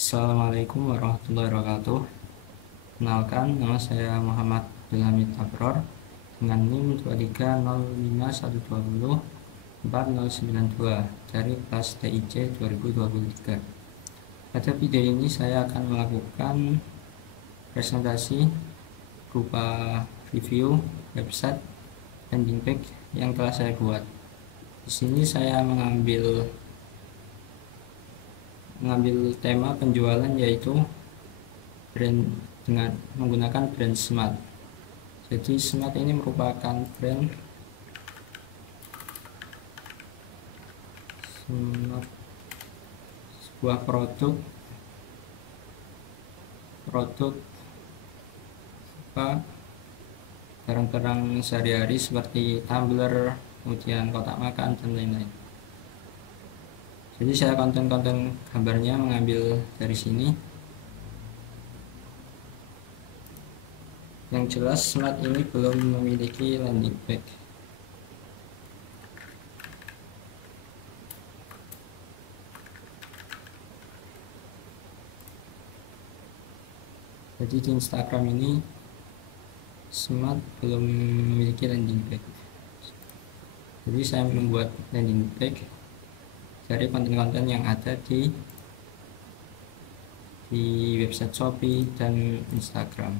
Assalamualaikum warahmatullahi wabarakatuh. Kenalkan, nama saya Muhammad Abdulhamid Abror dengan NIM 230512049092 dari kelas TIC 2023. Pada video ini saya akan melakukan presentasi berupa review website landing page yang telah saya buat. Di sini saya mengambil tema penjualan yaitu brand dengan menggunakan brand Smart. Jadi Smart ini merupakan brand Smart, sebuah produk barang-barang sehari-hari seperti tumbler, kemudian kotak makan dan lain-lain. Jadi saya konten-konten gambarnya mengambil dari sini. Yang jelas Smart ini belum memiliki landing page. Jadi di Instagram ini Smart belum memiliki landing page. Jadi saya membuat landing page dari konten-konten yang ada di website Shopee dan Instagram.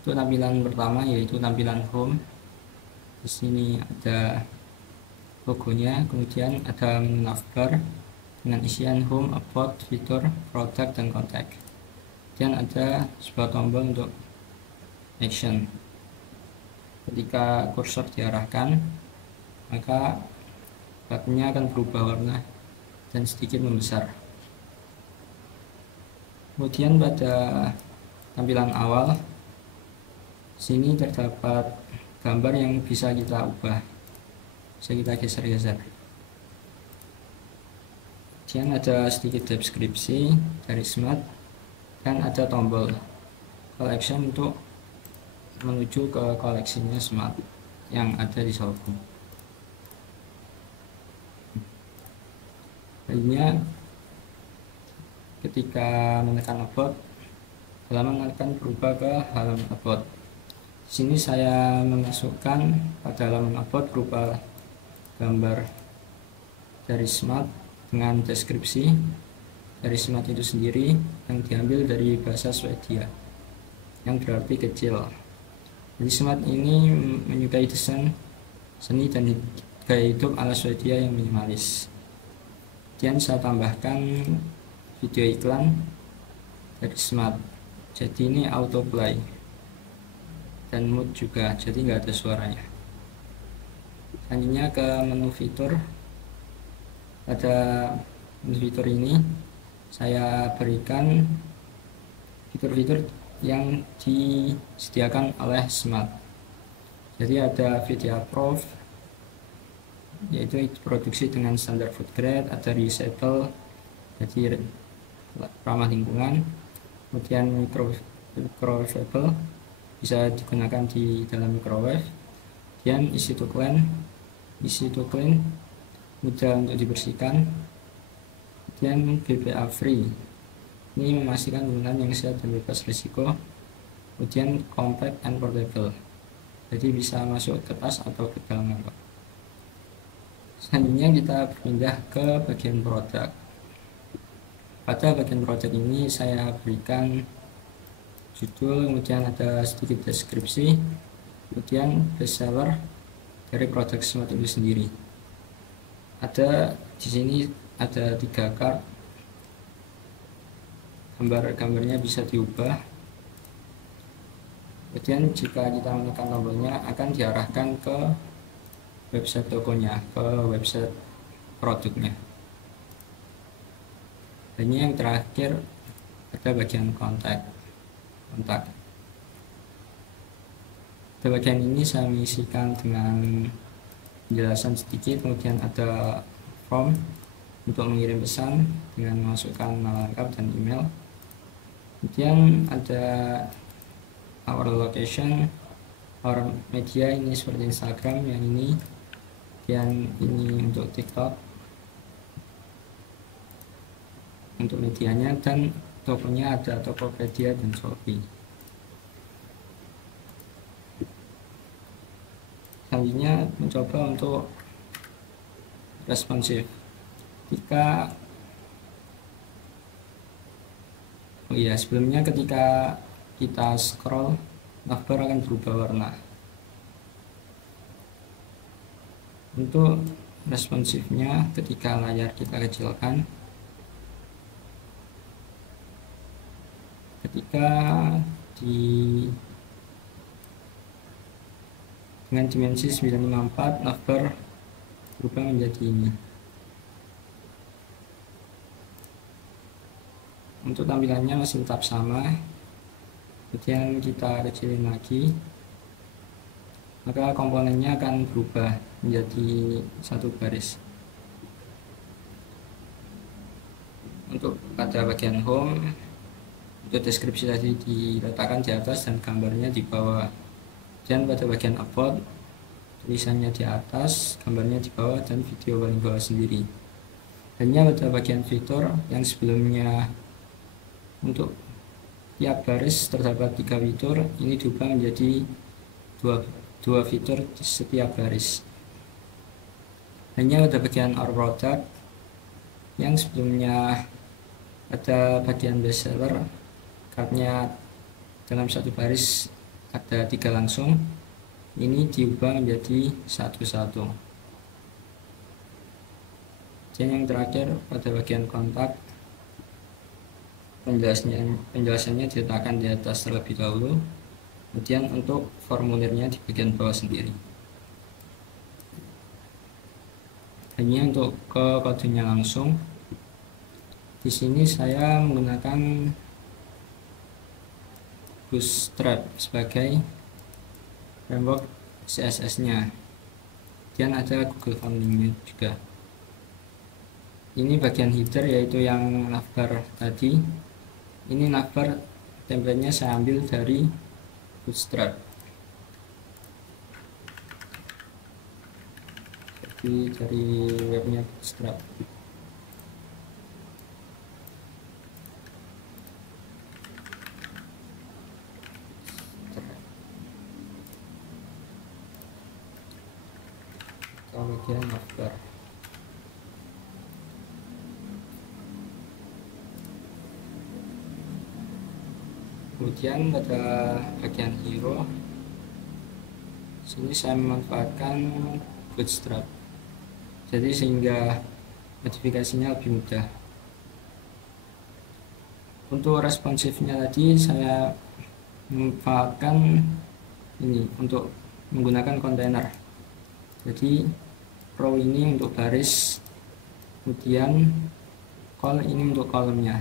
Untuk tampilan pertama yaitu tampilan home. Di sini ada logonya, kemudian ada menu navbar dengan isian home, about, fitur, produk, dan kontak. Kemudian ada sebuah tombol untuk action. Ketika kursor diarahkan, maka buttonnya akan berubah warna dan sedikit membesar. Kemudian pada tampilan awal sini terdapat gambar yang bisa kita ubah, bisa kita geser-geser. Kemudian ada sedikit deskripsi dari Smart dan ada tombol collection untuk menuju ke koleksinya Smart yang ada di Shopee. Lainnya, ketika menekan about, halaman akan berubah ke halaman about. Di sini saya memasukkan pada halaman about berupa gambar dari Smart dengan deskripsi dari Smart itu sendiri yang diambil dari bahasa Swedia yang berarti kecil. Jadi Smart ini menyukai desain, seni, dan gaya hidup ala Swedia yang minimalis. Kemudian saya tambahkan video iklan dari Smart. Jadi ini autoplay dan mute juga, jadi nggak ada suaranya. Selanjutnya ke menu fitur. Pada menu fitur ini saya berikan fitur-fitur yang disediakan oleh Smart. Jadi ada video proof, yaitu produksi dengan standar food grade, ada recycle, jadi ramah lingkungan. Kemudian microwavable, bisa digunakan di dalam microwave. Kemudian easy to clean, mudah untuk dibersihkan. Kemudian BPA free, ini memastikan penggunaan yang sehat dan bebas risiko. Kemudian compact and portable, jadi bisa masuk ke tas atau ke dalam mangkok. Selanjutnya kita berpindah ke bagian produk. Pada bagian produk ini saya berikan judul, kemudian ada sedikit deskripsi, kemudian bestseller dari produk Smart itu sendiri. Ada di sini ada 3 card, gambarnya bisa diubah. Kemudian jika kita menekan tombolnya akan diarahkan ke website tokonya, ke website produknya. Dan ini yang terakhir ada bagian kontak. Di bagian ini saya mengisikan dengan penjelasan sedikit, kemudian ada form untuk mengirim pesan dengan memasukkan nama lengkap dan email. Kemudian ada our location, our media, ini seperti Instagram, yang ini, dan ini untuk TikTok. untuk medianya, dan tokonya ada Tokopedia dan Shopee. Selanjutnya mencoba untuk responsif. Sebelumnya ketika kita scroll, navbar akan berubah warna. Untuk responsifnya, ketika layar kita kecilkan, ketika dengan dimensi 954, navbar berubah menjadi ini. Untuk tampilannya masih tetap sama, kemudian kita kecilin lagi, maka komponennya akan berubah menjadi satu baris. Untuk pada bagian home, untuk deskripsi tadi diletakkan di atas dan gambarnya di bawah, dan pada bagian about, tulisannya di atas, gambarnya di bawah, dan video paling bawah sendiri. Hanya pada bagian fitur yang sebelumnya untuk tiap baris terdapat 3 fitur, ini diubah menjadi dua fitur di setiap baris. Hanya pada bagian our product yang sebelumnya ada bagian bestseller, karena dalam satu baris ada 3 langsung, ini diubah menjadi satu-satu. Dan yang terakhir pada bagian kontak, penjelasannya diletakkan di atas terlebih dahulu, kemudian untuk formulirnya di bagian bawah sendiri. Hanya untuk ke kodenya langsung, di sini saya menggunakan Bootstrap sebagai framework CSS-nya, dan ada Google Founding juga. Ini bagian header, yaitu yang navbar tadi. Ini navbar template-nya saya ambil dari Bootstrap, jadi dari webnya Bootstrap. Bagian navbar. Kemudian pada bagian hero, sini saya memanfaatkan Bootstrap, jadi sehingga modifikasinya lebih mudah. Untuk responsifnya tadi saya memanfaatkan ini untuk menggunakan kontainer. Jadi row ini untuk baris, kemudian col ini untuk kolomnya.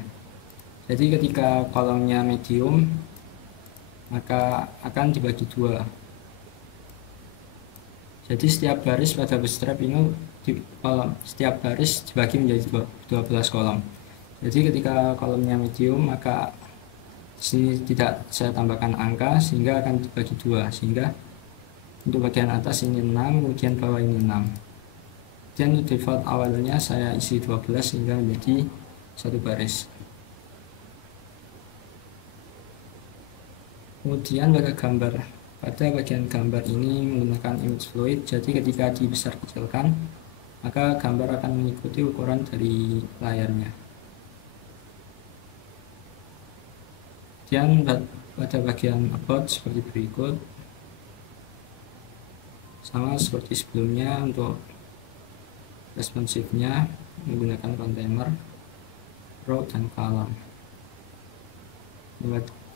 Jadi ketika kolomnya medium, maka akan dibagi 2. Jadi setiap baris pada Bootstrap ini setiap baris dibagi menjadi 12 kolom. Jadi ketika kolomnya medium, maka sini tidak saya tambahkan angka, sehingga akan dibagi 2, sehingga untuk bagian atas ini 6, kemudian bawah ini 6. Dan default awalnya saya isi 12 sehingga menjadi satu baris. Kemudian pada bagian gambar ini menggunakan image fluid, jadi ketika dibesar kecilkan, maka gambar akan mengikuti ukuran dari layarnya. Dan pada bagian about seperti berikut, sama seperti sebelumnya. Untuk responsifnya menggunakan kontainer, row, dan column.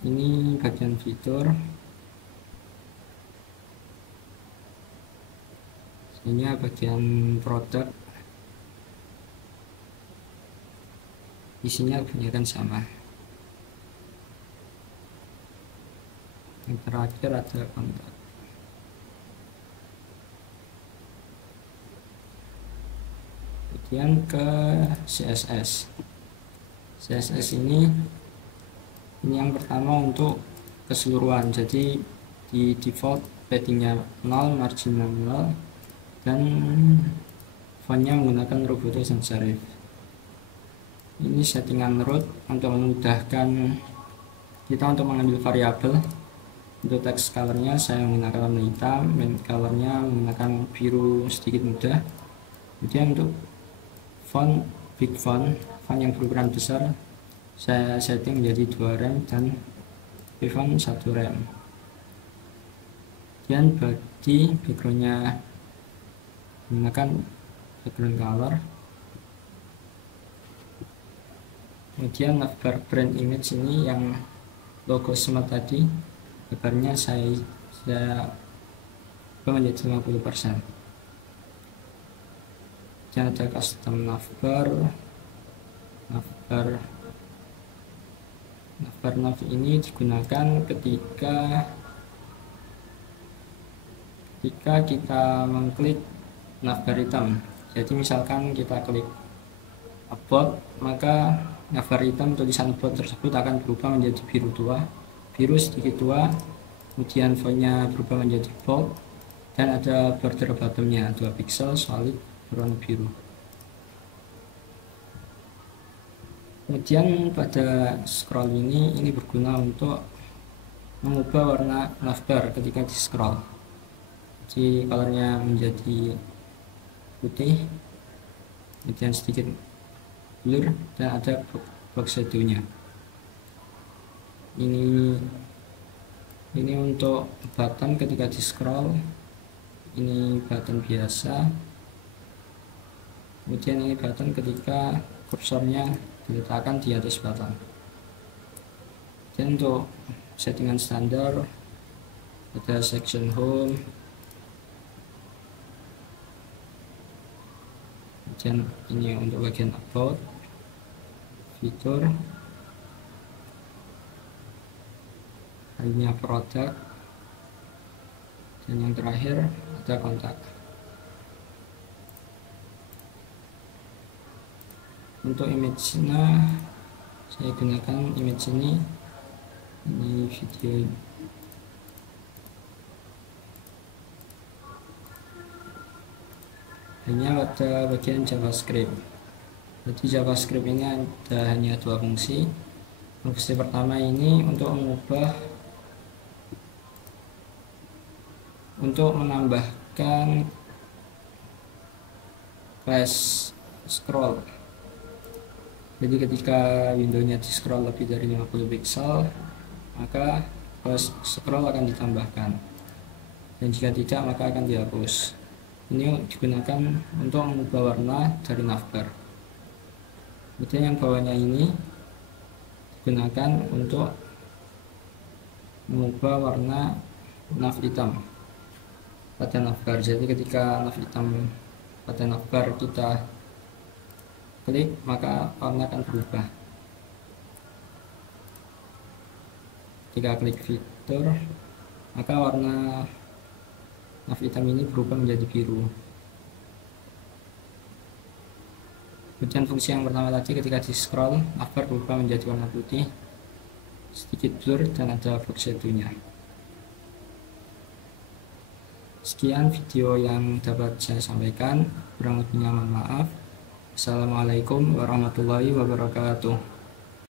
Ini bagian fitur, ini bagian produk, isinya kebanyakan sama. Yang terakhir ada kontak. Kemudian ke CSS. CSS ini yang pertama untuk keseluruhan, jadi di default paddingnya 0, marginnya 0, dan fontnya menggunakan Roboto sans serif. Ini settingan root untuk memudahkan kita untuk mengambil variabel. Untuk text colornya saya menggunakan warna hitam, main colornya menggunakan biru sedikit muda. Kemudian untuk font, big font yang berukuran besar saya setting menjadi 2 rem dan font 1 rem. Kemudian body backgroundnya menggunakan background color. Kemudian navbar brand image ini yang logo smart tadi, lebarnya saya menjadi 50%. Dan ada custom navbar nav ini digunakan ketika kita mengklik navbar hitam. Jadi misalkan kita klik about, maka navbar hitam tulisan about tersebut akan berubah menjadi biru sedikit tua, kemudian fontnya berubah menjadi bold, dan ada border bottomnya 2 pixel solid berwarna biru. Kemudian pada scroll ini berguna untuk mengubah warna navbar ketika di scroll. Jadi colornya menjadi putih, kemudian sedikit blur, dan ada box shadow-nya. Ini untuk button ketika di scroll. Ini button biasa. Kemudian ini button ketika kursornya diletakkan di atas button. Dan untuk settingan standar ada section home, kemudian ini untuk bagian about, fitur, hanya produk, dan yang terakhir ada kontak. Untuk image-nya saya gunakan image ini video. Hanya pada bagian JavaScript. Jadi JavaScript ini ada hanya 2 fungsi. Fungsi pertama ini untuk menambahkan flash scroll. Jadi ketika windownya di scroll lebih dari 50 pixel, maka flash scroll akan ditambahkan, dan jika tidak maka akan dihapus. Ini digunakan untuk mengubah warna dari navbar. Kemudian yang bawahnya ini digunakan untuk mengubah warna nav hitam pada navbar. Jadi ketika nav hitam pada navbar kita klik, maka warna akan berubah. Ketika klik fitur, maka warna nav hitam ini berubah menjadi biru. Kemudian fungsi yang pertama tadi, ketika di scroll, navbar berubah menjadi warna putih, sedikit blur, dan ada box shadow-nya. Sekian video yang dapat saya sampaikan, kurang lebihnya mohon maaf. Assalamualaikum warahmatullahi wabarakatuh.